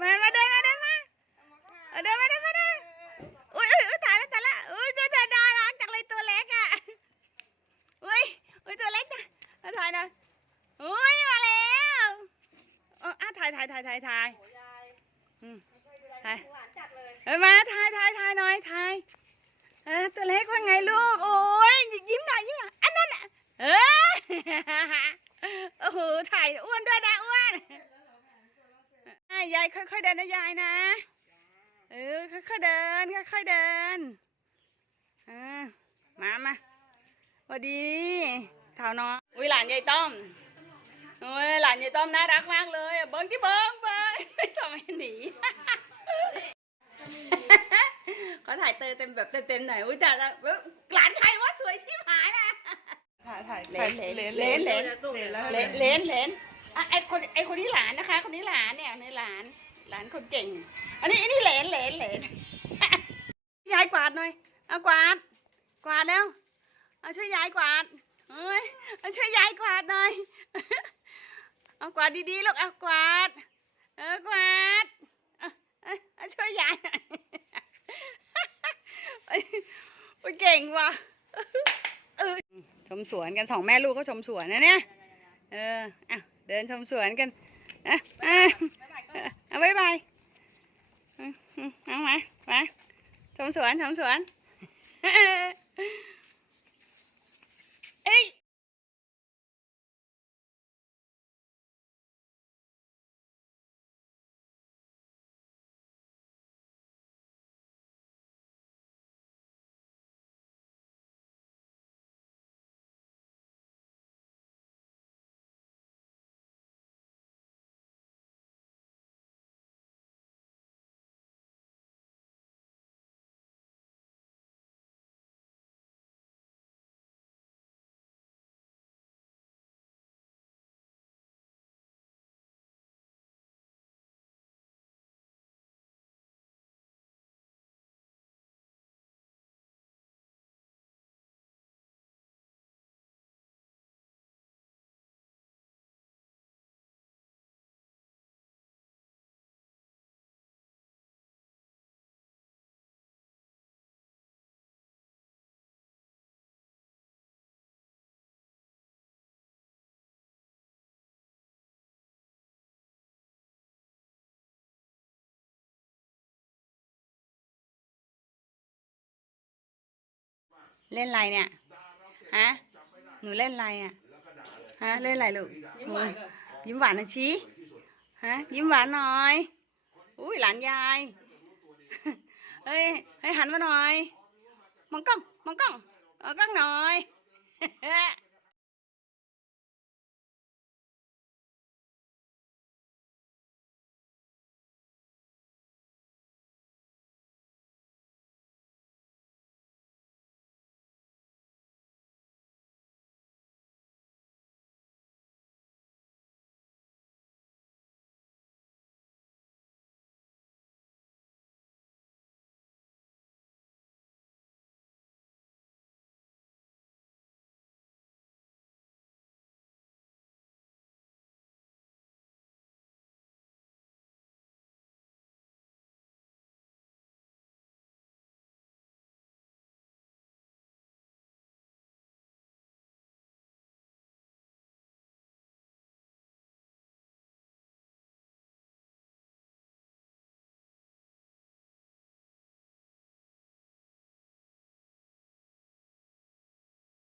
มามาเดินมาเดินมาเดินมาเดินมาเดินอุ้ยอุ้ยอุ้ยตายแล้วตายแล้วอุ้ยตัวตัวดารักจังเลยตัวเล็กอะอุ้ยอุ้ยตัวเล็กจ้ะเอาถ่ายหน่อยอุ้ยมาแล้วอออะถ่ายถ่ายถ่ายถ่ายถ่ายอืมไม่ค่อยดูแลถ่ายมาถ่ายถ่ายถ่ายหน่อยถ่ายเออตัวเล็กว่าไงลูกโอ้ยยิ้มหน่อยยิ้มหน่อยอันนั้นอะเออ โอ้โหถ่ายอ้วนด้วยนะอ้วนอะ ยายค่อยๆเดินนะยายนะเออค่อยๆเดินค่อยๆเดินอ่ามามาสวัสดีเท่าน้องอุ้ยหลานยายต้อมโอ้ยหลานยายต้อมน่ารักมากเลยอะเบิ้งที่เบิ้งเบิ้งทำไมหนีเขาถ่ายเตยเต็มแบบเต็มๆหน่อยอุ้ยแต่ละเอ้ยหลานใครวะสวยชิบหายนะถ่ายถ่ายเลนเลนเลนเลนเลนแล้วเลนเลนเลนอะไอคนไอคนนี้หลานนะคะ คนนี้หลานเนี่ยใน หลานหลานคนเก่ง อันนี้อันนี้เหลนเหลนเหลนยายกวาดหน่อย เอากวาด กวาดแล้ว เอาช่วยยายกวาดเอ้ยเอาช่วยยายกวาดหน่อย เอากวาดดีๆลูก เอากวาด เออกวาด เอาช่วยยายหน่อยเอ้ยโอ้ยเก่งว่ะชมสวนกันสองแม่ลูกเขาชมสวนนะเนี่ย เออ อะ เดินชมสวนกันอะ เอาบายบายเอามามาชมสวนทำสวน เล่นอะไรเนี่ยฮะหนูเล่นอะไรอะฮะเล่นอะไรลูกยิ้มหวานก่อนยิ้มหวานนะชี้ฮะยิ้มหวานหน่อยอุ้ยหลานยายเฮ้ยให้หันมาหน่อยมองกล้องมองกล้องเอากล้องหน่อย